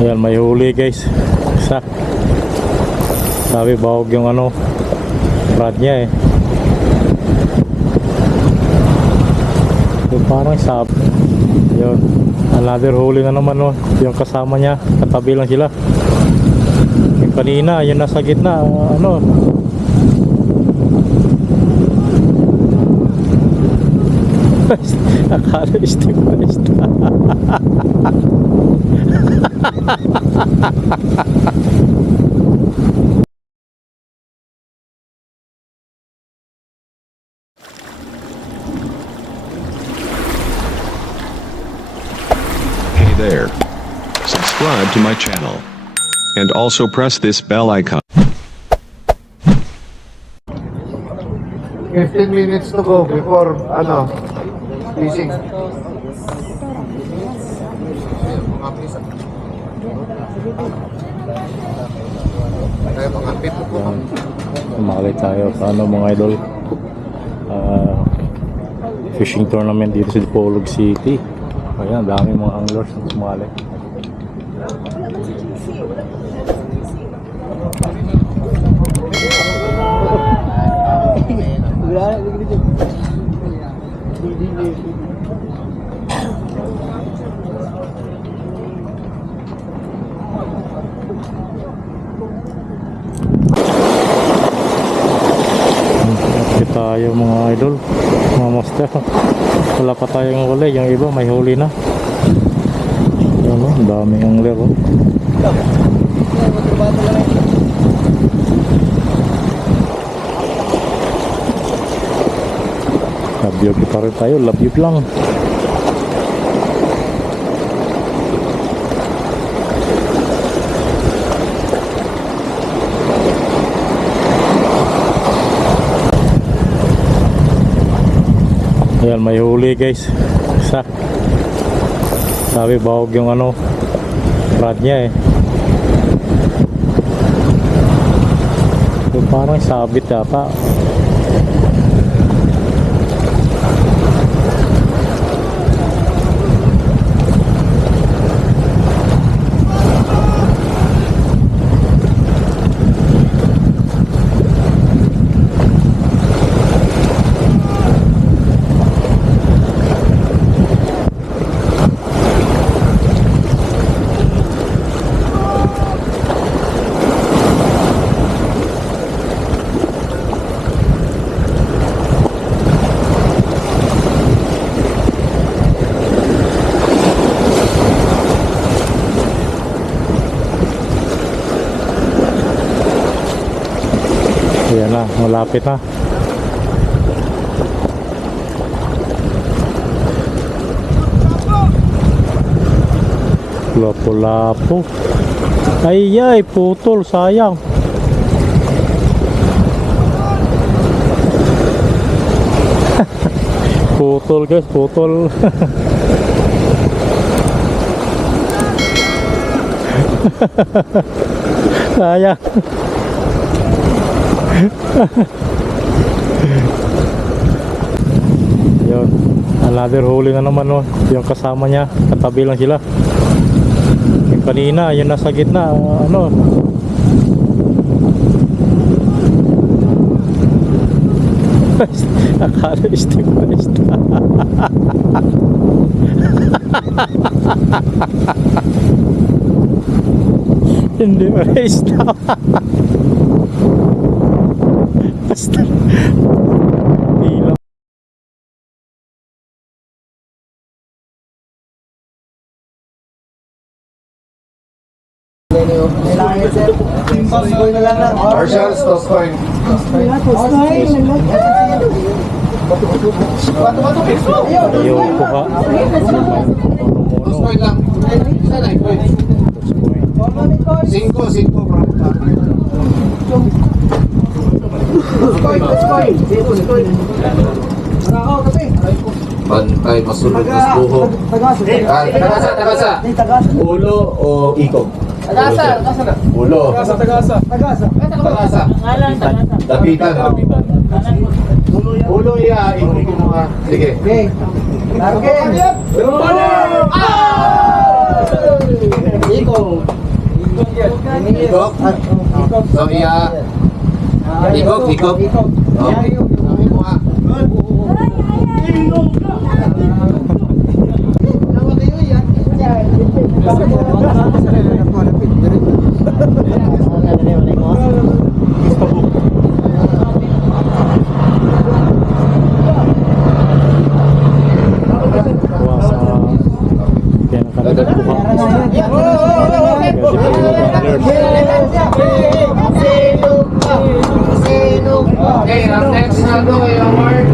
Ayan, may huli guys. Isa. Sabi bahog yung ano, rod niya eh. Yung parang sabi. Yun. Another huli na naman no. Yung kasama niya, katabi lang sila. Yung kanina, yun nasa gitna, ano. Akala step by step. Hey there. Subscribe to my channel. And also press this bell icon. 15 minutes to go before fishing. Sumakali tayo sa ano mga idol, fishing tournament dito sa Dipolog City. Ayan, dami mga anglers na sumali. Tayo mga idol, mga master, wala pa tayong huli, yung iba may huli na. Ano, daming angler oh. Love pa rin tayo, love you lang. Ayan, may huli guys. Isa. Sabi bahog yung ano, rod niya eh. Yung parang sabit yata. Ayan na, malapit na. Lapo-lapo. Ay, putol, sayang. Putol guys, putol. Sayang. Yun, another huli na naman no. Yung kasama niya, katabi lang sila. Yung kanina, yun nasa gitna, ano. Akala step by step. Hindi ba stop? Basta hilang. Marshall's toss coin. Ayaw ko ka. Toss coin lang. Cinco bro. Bantay, masulog, masbuho. Tagasa. Ulo o ikog? Tagasa na. Ulo. Tagasa. Dapitan. Ulo iya, ikog mga. Sige. Target. Ikog. Higop? So, higop. Oh. Sabi mo nga. Kuha sa pinakalibat buka. Kasi po Okay, ang next na ito ay ang word.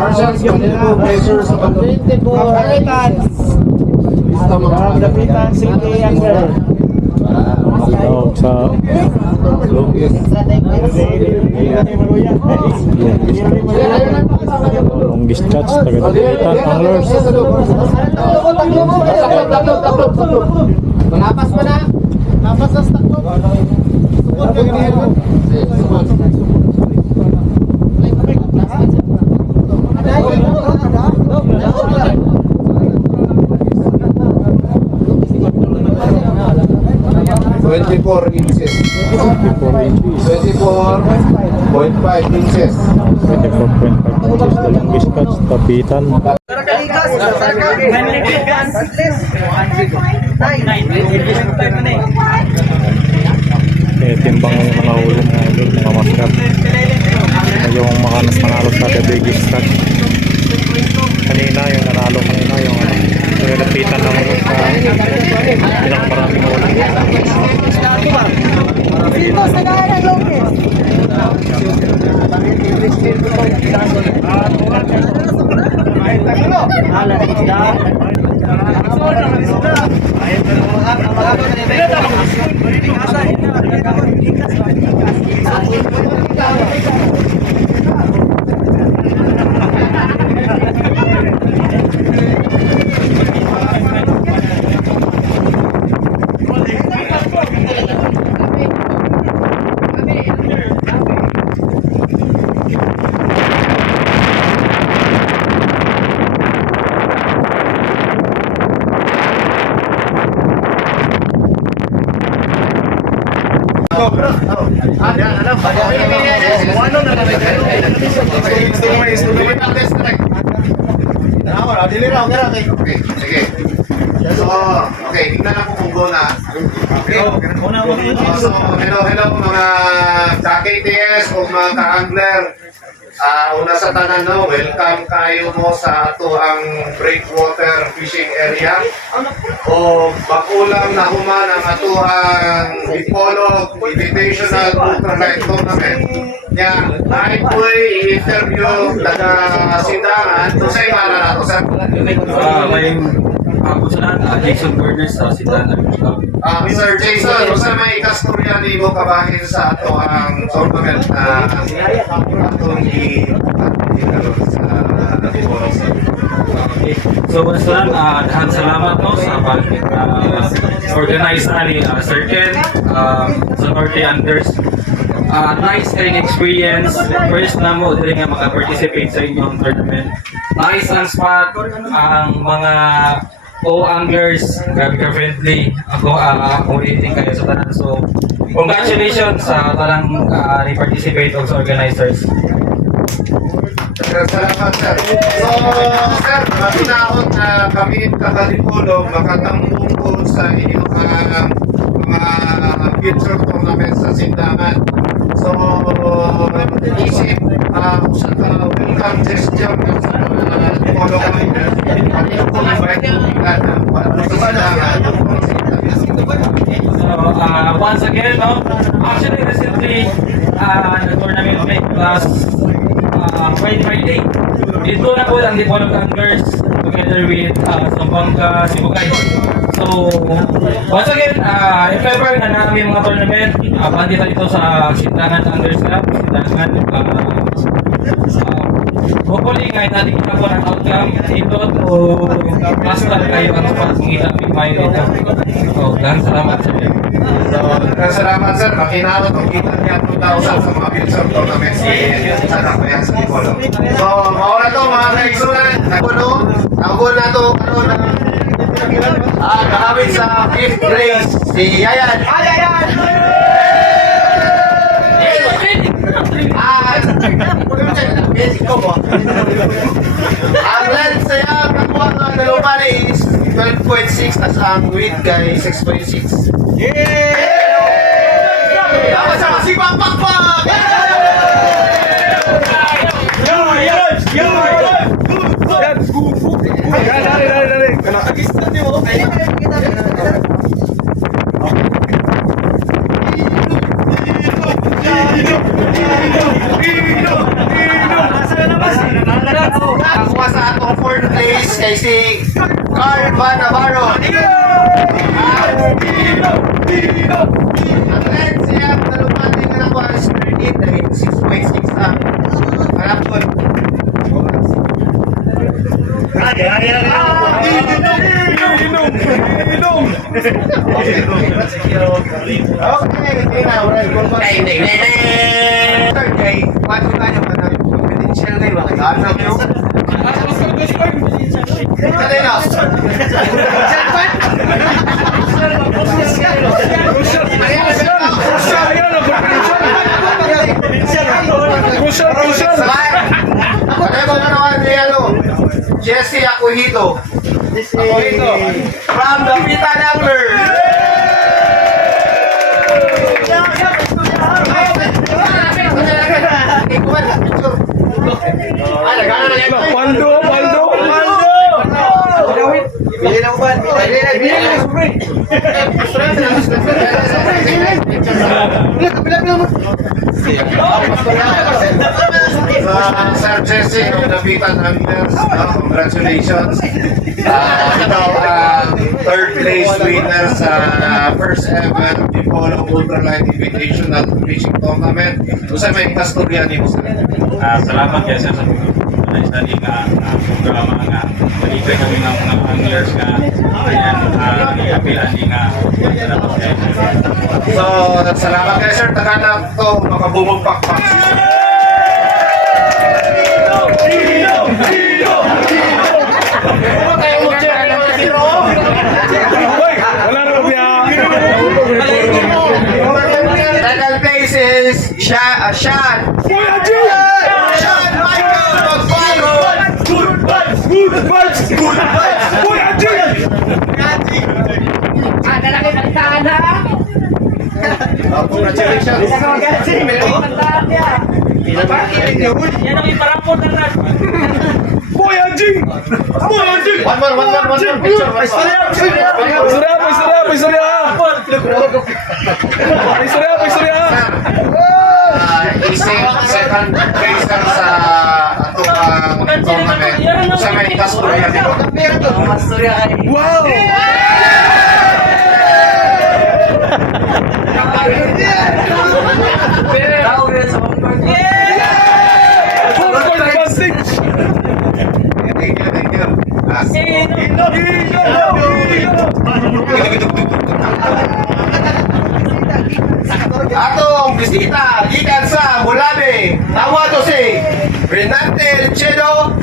Marshals, kanina measure sa pagkakas. Dapitan City Younger. tawag sa long discharge taga-dapitan anglers. Malapas pa na. Lapas sa stock. Four inches. 24 inches. 24.5 inches. 24.5 inches na long discharge tapitan. Timbang yung mga ulo mga idol, mga master. Yung makanas manalo sa the biggest start. Kanina yung nanalo kanina yung lapitan ng ulo sa pinakamaraming ulo. Dito sa gaya ng longest. Sige. So, okay, tingnan ako kung go na. So, hello mga ka-KTS o mga ka-angler. Una sa tanan, no, welcome kayo mo sa ato ang breakwater fishing area. O bakulang na human ang ato ang Ipolog Invitational Ultralight Tournament. Yan, ay po i-interview taga Sindangan. Kung sa'yo nga na ako, sir? Jason Burners sa Sindangan. Sir Jason, kung saan may ikastorya ni mo kabahin sa ato ang tournament na atong So, basta dahan salamat no sa pag-organize ani Sir Ken sa Norte Anders. Nice kayong experience. First na mo, dili nga maka-participate sa inyong tournament. Nice ang spot, ang mga anglers, grabe ka-friendly. Ako, accommodating kayo sa tanan. So, congratulations sa talang ni-participate o sa organizers. Salamat, sir. So, sir, matinahon na kami kakalipulo makatambong po sa inyong mga future tournament sa Sindangan. So, isip, usa ka welcome gesture sa Polo Miners. Kanino po invite po nila na para sa Sindangan. So, once again, no, actually recently, nag-tournament play class Friday. Dito na po ang Dipolog Anglers together with Zamboanga Sibugay. So, once again, if ever na namin mga tournament, pandita dito sa Sindangan Anglers Club, Sindangan, hopefully kahit natin kita po ng outcome dito o basta kayo ang spot kung ilang may dito. So, salamat sa inyo. So, Daghang salamat sir, makinawat ang kita niya 2,000 sa mga future tournaments sa Nakbayan sa Tipolo. So, maura to mga kaigsunan, nagulo na to, kahawin sa 5th place, si Yayan. Ang length saya nakuha ng dalawang is 12.6 tas ang width kay 6.6. Dapat sa masibang pakpak! Nakuha sa atong 4th place kay si Carl Van Navarro. Ang length siya, dalawang din na nakuha is 38 dahil 6.6 na. Karapon. Okay, third kay, paano tayo manang confidential na yung mga ganap nyo? Katay na! Patay mo naman ni Jesse Akuhito. From the Pita Angler. Sir Jesse of the Pita Anglers, congratulations. Ito ang third place winner sa first ever Tipolo Ultralight Invitational Fishing Tournament. Usay may kasturya ni mo sir. Salamat kaya sa study nga programa nga maligay kami ng mga anglers nga ayan i-apilan din nga So, salamat kayo sir. Taganap to, makabumong pakpak. Second place is Sean. Sean Michael Magparo. Congratulations. yan ang iparapon na rin One more picture. Second placer sa atong tournament. Sa may kasturya dito. Wow! Thank you. Atong bisita gikan sa Mulabe. Tawa to si Renante Lechedo.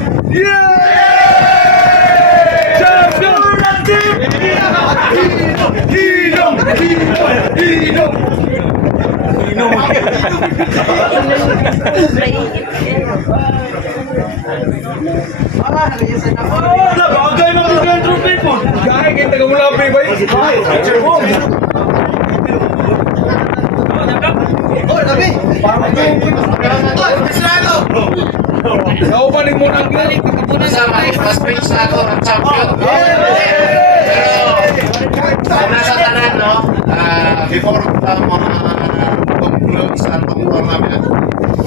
Mas page na ako ang champion. Pero nasa tanan, no? Before conclude sa itong tournament,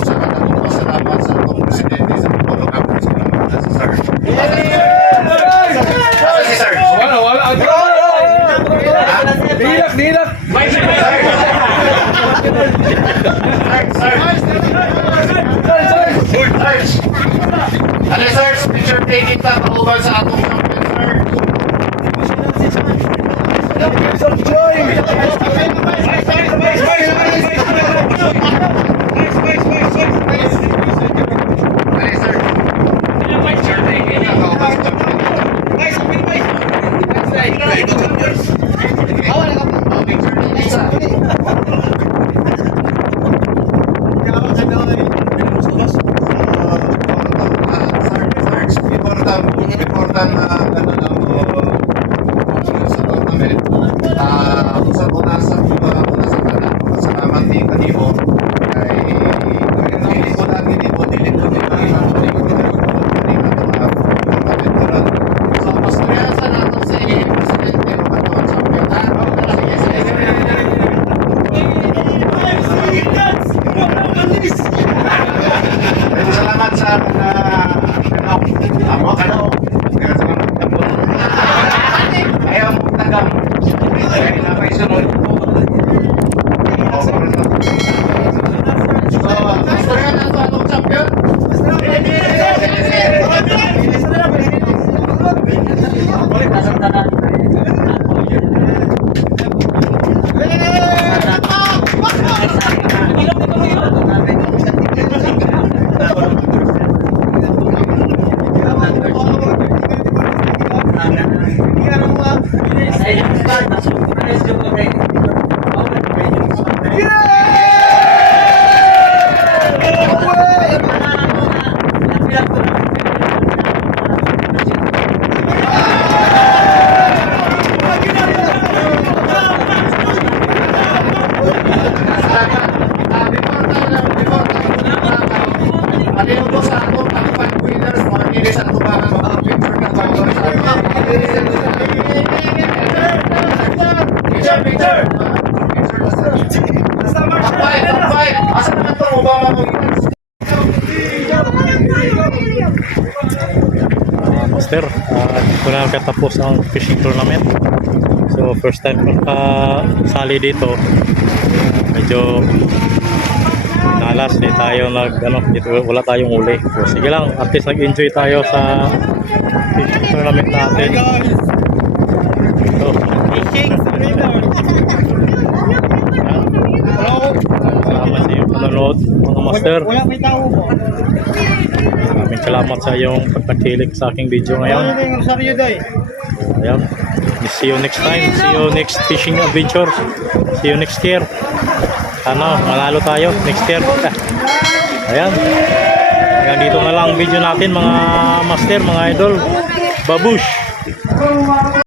usa ka na pasalamat sa itong presidente sa Tipolo Campus, si Sir. Si Sir. Ano sir, picture taking ta pauban sa atong champion sir. Master, dito na katapos ang fishing tournament. So first time ko sali dito. Medyo nalas, di tayo dito wala tayong uli. So sige lang, at least nag-enjoy tayo sa fishing tournament natin. So, salamat sa iyong panonood mga master. Maraming salamat sa iyong pagpakilig sa aking video ngayon. Ayan. See you next time. See you next fishing adventure. See you next year. Manalo tayo next year. Ayan. Hanggang dito na lang ang video natin mga master, mga idol. Babush!